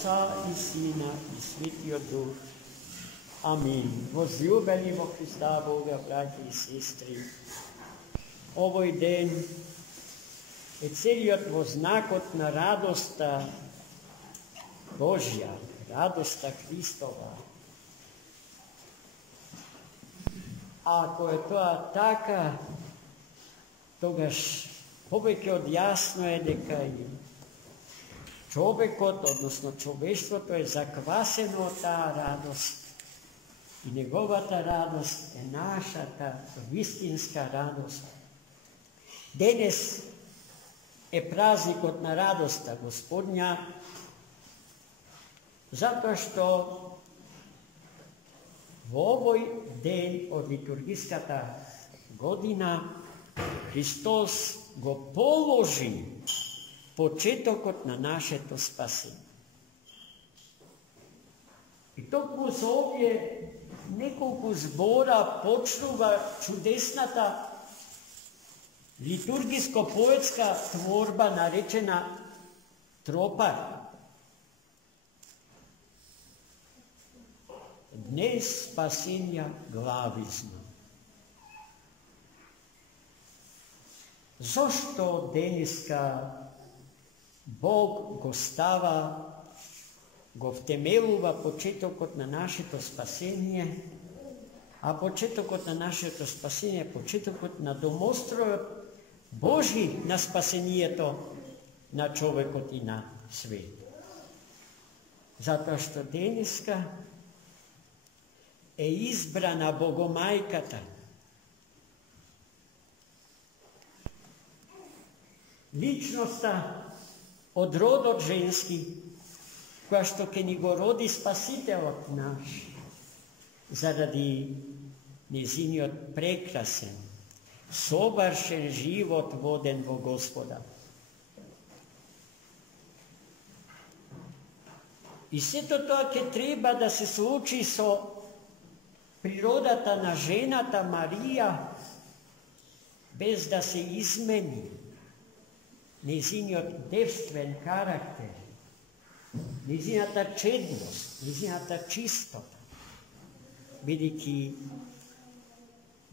Otca i Sina i Svetijog Duha. Amin. Возлюбени во Христа Бога, браќа и сестри, овој ден е целиот во знакот на радоста Божја, радоста Христова. А ако е тоа така, тогаш повеќе од јасно е дека и човекот, односно човештвото е заквасено од таа радост. И неговата радост е нашата вистинска радост. Денес е празникот на радоста Господња, затоа што во овој ден од литургиската година Христос го положи почетокот на нашето спасение. И токму со овие неколку збора почнува чудесната литургиско-поетска творба наречена Тропар. Днес спасенја главизна. Зошто денеска Бог го става, го втемелува почетокот на нашето спасение, а почетокот на нашето спасение е почетокот на домостројот Божи на спасението на човекот и на свет. Затоа што денеска е избрана Богомајката, личноста од родот женски, која што ќе ни го роди Спасителот наш, заради незиниот прекрасен, совршен живот воден во Господа. И сето тоа ќе треба да се случи со природата на жената Марија, без да се измени незиниот девствен карактер, незината чедност, незината чистота, бидејќи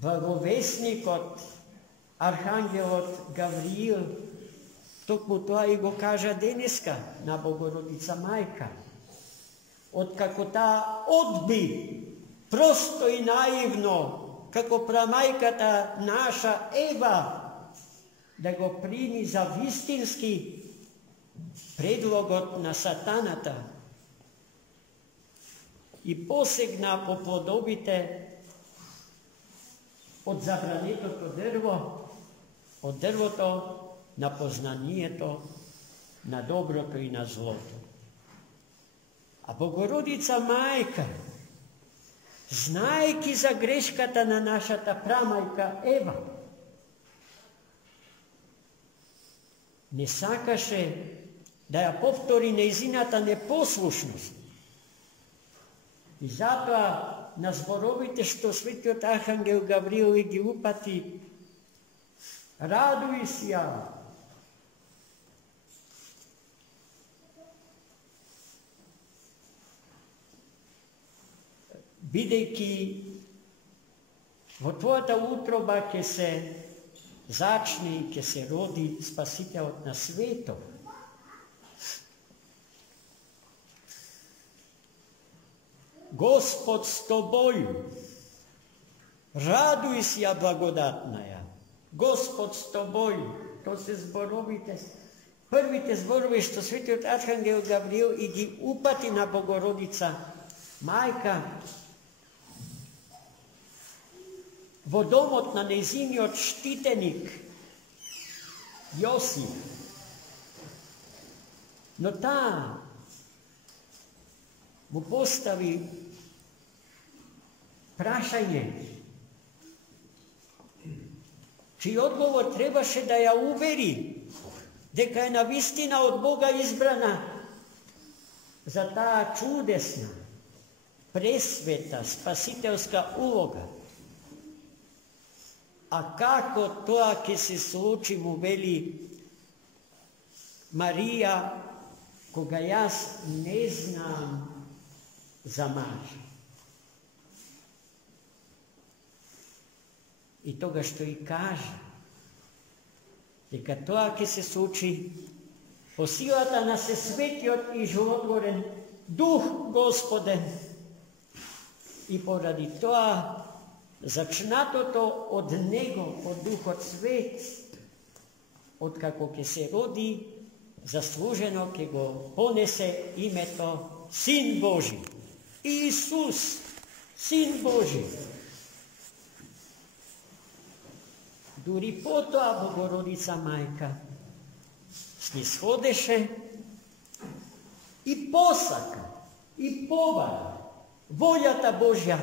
благовесникот, архангелот Гавриил, токму тоа и го кажа денеска на Богородица Мајка. Откако таа одби просто и наивно, како прамајката наша Ева, да го прими за вистински предлогот на сатаната и посегна по плодовите од забранетото дрво, од дрвото на познанието на доброто и на злото. А Богородица Мајка, знаејќи за грешката на нашата прамајка Ева, не сакаше да ја повтори нејзината непослушност. И затоа на зборовите што светиот архангел Гавриил ги упати: радуј се ја. Бидејќи во твојата утроба ќе се зачне и ќе се роди Спасителот на светот. Господ с тобою, радуј се ја благодатнаја. Господ с тобою, то се зборовите, првите зборови што светиот архангел Гавриил и ги упати на Богородица Мајка во домот на нејзиниот штитеник Јосиф. Но таа му постави прашање, чиј одговор требаше да ја увери дека е навистина од Бога избрана за таа чудесна, пресвета, спасителска улога. А како тоа ќе се случи, му вели Марија, koga jaz ne znam zamaži. I toga što i kaže, дека тоа ќе се случи по силата на светиот и животворен Дух Господен. И поради тоа зачнатото од Него, од Духот Свет, откако ќе се роди, заслужено ќе го понесе името Син Божи. Исус, Син Божи. Дури потоа Богородица Мајка снисходеше и посака, и побара волјата Божја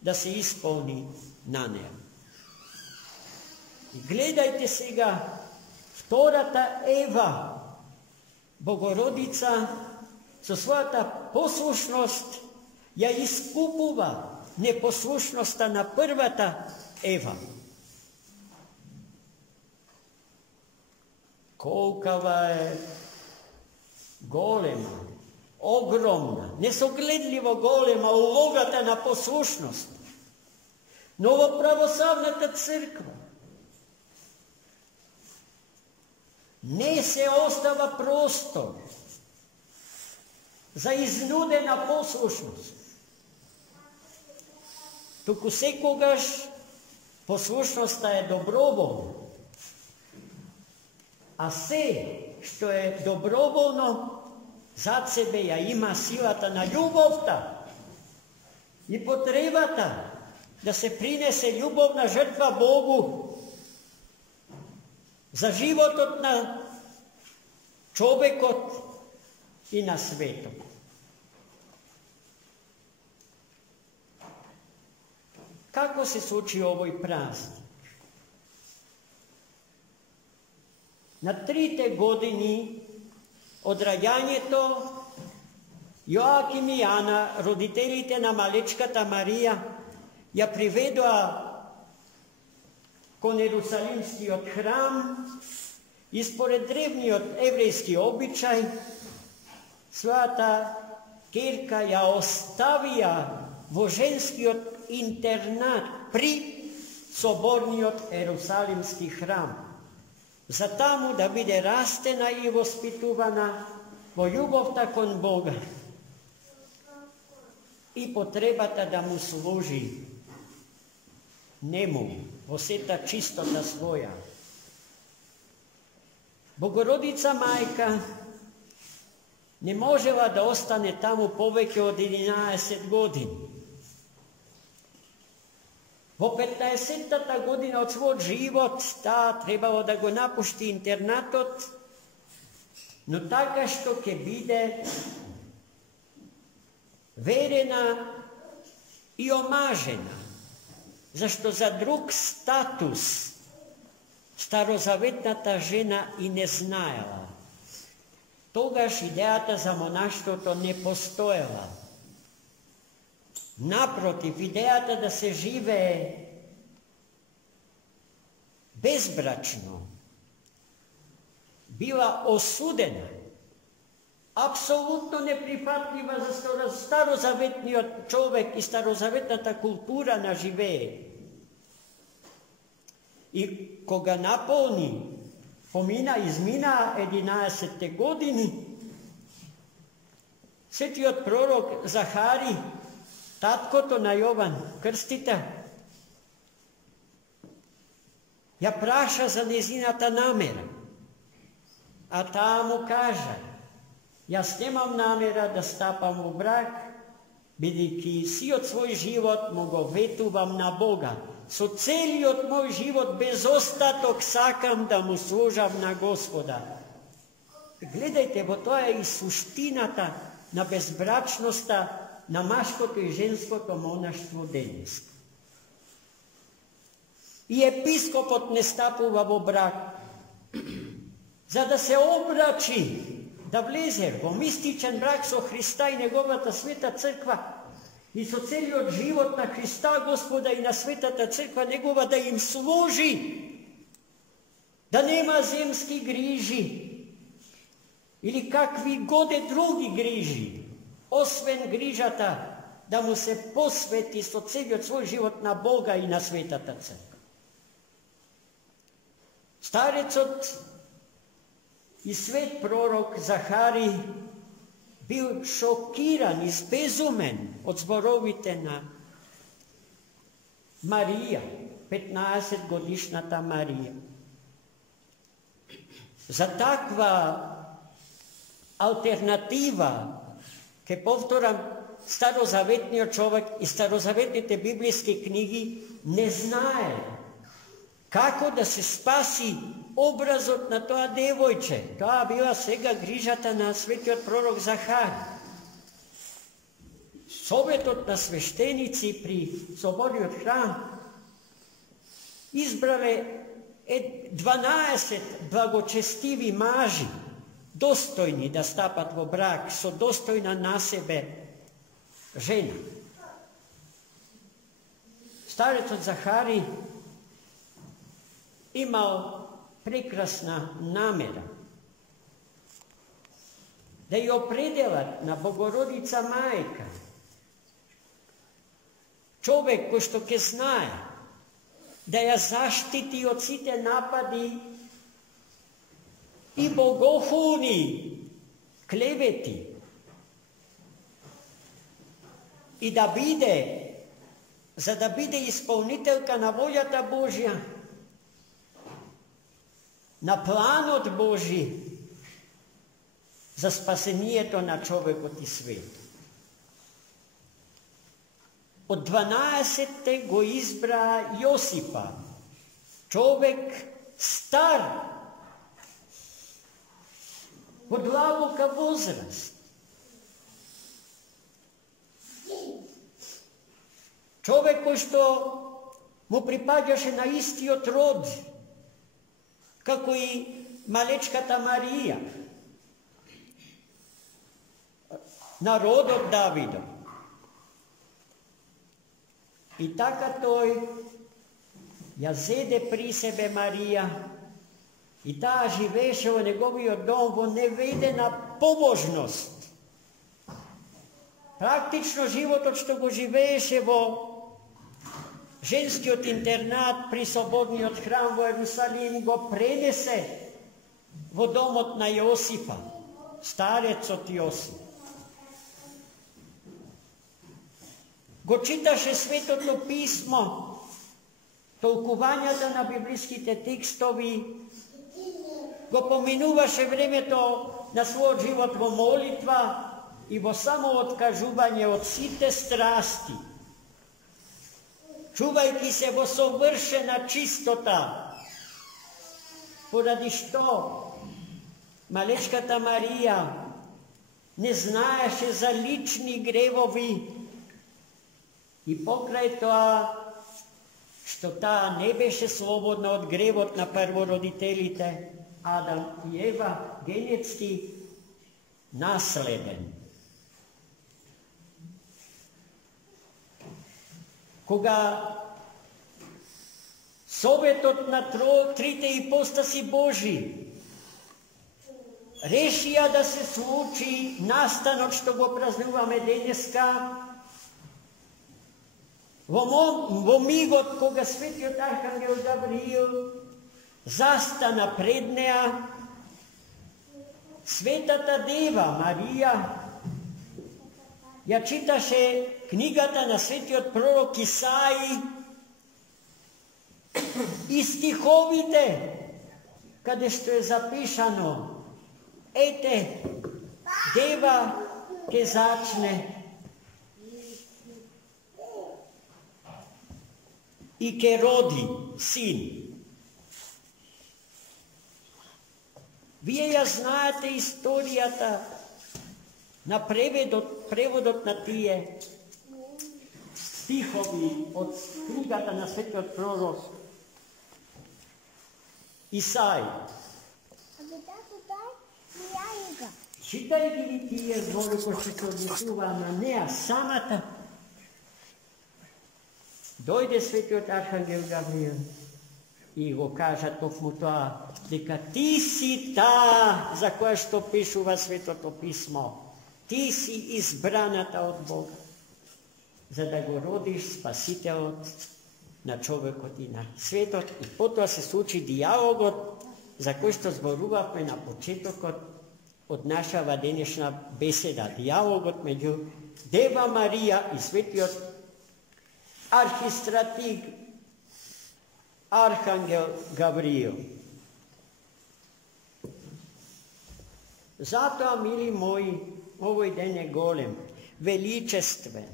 да се исполни на неа. И гледајте сега втората Ева, Богородица, со својата послушност ја искупува непослушноста на првата Ева. Колкава е голема, огромна, несогледливо голема улогата на послушност. Но во православната црква не се остава простор за изнудена послушност. Туку секогаш послушноста е доброволна. А се што е доброволно, зад себе ја има силата на љубовта и потребата да се принесе љубовна жртва Богу за животот на човекот и на светот. Како се случи овој празник? На 3 години од раѓањето Јоаким и Јана, родителите на малечката Марија, ја приведоа кон Ерусалимскиот храм и според древниот еврејски обичај својата ќерка ја оставија во женскиот интернат при соборниот Ерусалимски храм, за таму да биде растена и воспитувана во љубовта кон Бога и потребата да му служи нему во сета чистота своја. Богородица Мајка не можела да остане таму повеќе од 11 години. Во 15-тата година од својот живот, таа требало да го напушти интернатот, но така што ќе биде верена и омажена, зашто за друг статус старозаветната жена и не знаела. Тогаш идејата за монаштвото не постоела. Напротив, идејата да се живее безбрачно била осудена, апсолутно неприфатлива за старозаветниот човек и старозаветната култура на живее. И кога наполни, измина 11 години, светиот пророк Захари, таткото на Јован Крстител, ја праша за незината намера, а таа му кажа: јас немам намера да стапам во брак, бидејќи сиот свој живот му го ветувам на Бога. Со целиот мој живот без остаток сакам да му служам на Господа. Гледајте, во тоа е и суштината на безбрачноста на машкото и женското монаштво денес. И епископот не стапува во брак, за да се обрачи, да влезе во мистичен брак со Христа и неговата света црква и со целиот живот на Христа Господа и на светата црква негова да им служи, да нема земски грижи, или какви годе други грижи, освен грижата да му се посвети со целиот свој живот на Бога и на Светата Црква. Старецот и свет пророк Захари бил шокиран, избезумен од зборовите на Марија, 15 годишната Марија. За таква алтернатива, ке повторам, старозаветниот човек и старозаветните библиски книги не знае како да се спаси образот на тоа девојче. Тоа била сега грижата на светиот пророк Захари. Советот на свештеници при соборниот храм избрале 12 благочестиви мажи, достојни да стапат во брак со достојна на себе жена. Старецот Захари имал прекрасна намера да ја определат на Богородица мајка човек кој што ќе знае да ја заштити од сите напади и богохулни клевети и да биде, за да биде исполнителка на волјата Божја, на планот Божи за спасението на човекот и свет. Од 12 го избра Јосипа, човек стар, во длабока возраст. Човек кој што му припаѓаше на истиот род, како и малечката Марија, народот Давидов. И така тој ја зеде при себе Марија и таа живееше во неговиот дом во неведена побожност. Практично животот што го живееше во женскиот интернат при соборниот храм во Ерусалим го пренесе во домот на Јосипа, старецот Јосип. Го читаше Светото писмо, толкувањата на библиските текстови, го поминуваше времето на својот живот во молитва и во самооткажување од сите страсти, чувајќи се во совршена чистота, поради што малечката Марија не знаеше за лични гревови и покрај тоа што таа не беше слободна од гревот на првородителите Адам и Ева, генетски наследен. Кога советот на трите ипостаси Божи решија да се случи настанот што го празнуваме денеска, во мигот кога светиот архангел Гавриил застана пред неа, Светата Дева Марија ја читаше книгата на светиот пророк Исаи и стиховите каде што е запишано: ете, Дева ке зачне и ке роди син. Вие ја знаете историјата на преводот на тие стихови од книгата на светиот пророк Исаи. Читајќи ги тие зборови кои се однесуваа на неа самата, дојде светиот архангел Гавриил и го кажа токму тоа, дека ти си таа за која што пишува Светото Писмо. Ти си избраната од Бога, за да го родиш Спасителот на човекот и на светот. И потоа се случи диалогот за кој што зборувавме на почетокот од нашава денешна беседа. Диалогот меѓу Дева Марија и светиот архистратиг Архангел Гавриил. Затоа, мили мои, овој ден е голем, величествен.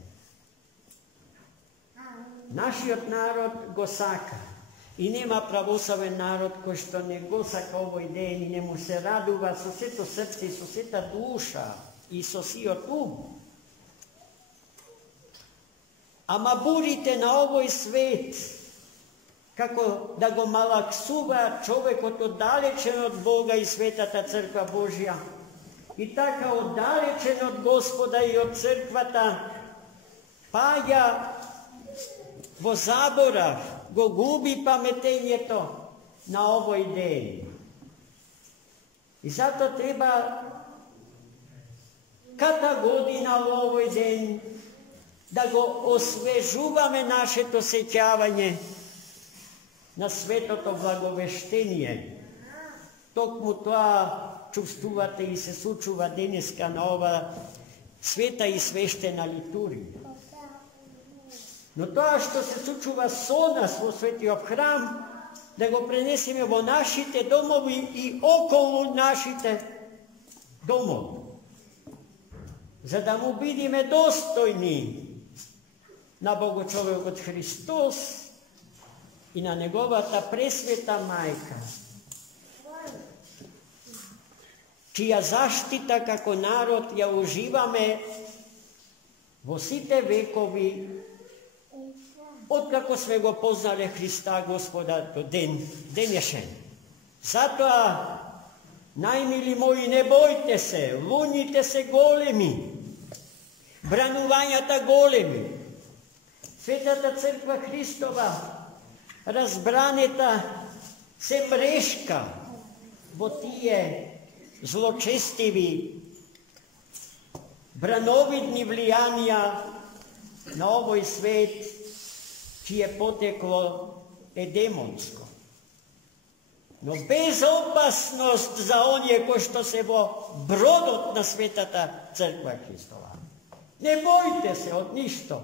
Нашиот народ го сака. И нема православен народ кој што не го сака овој ден и не му се радува со сето срце и со сета душа и со сиот ум. Ама бурите на овој свет, како да го малаксува човекот оддалечен од Бога и Светата Црква Божја, и така оддалечен од Господа и од Црквата, паѓа во заборав, го губи паметењето на овој ден. И затоа треба ката година во овој ден да го освежуваме нашето сеќавање на светото благовештение. Токму тоа чувствувате и се случува денеска на ова света и свештена литургија. Но тоа што се случува со нас во светиот храм, да го пренесеме во нашите домови и околу нашите домови, за да му бидиме достојни на Богочовекот Христос и на неговата пресвета мајка, чија заштита како народ ја уживаме во сите векови, откако сме го познале Христа Господа до денешен. Затоа, најмили мои, не бојте се, луните се големи, бранувањата големи. Светата Црква Христова, разбранета, се мрешка во тие злочестиви, брановидни влијанија на овој свет, чие потекло е демонско. Но без опасност за оние кои што се во бродот на Светата Црква Христова. Не бојте се од ништо.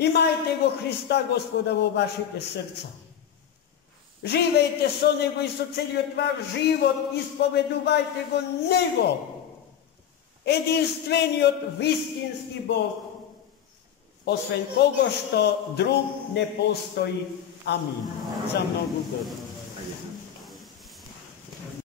Имајте го Христа Господа во вашите срца. Живејте со Него и со целиот ваш живот, исповедувајте го Него, единствениот вистински Бог, освен кого што друг не постои. Амин. За многу години.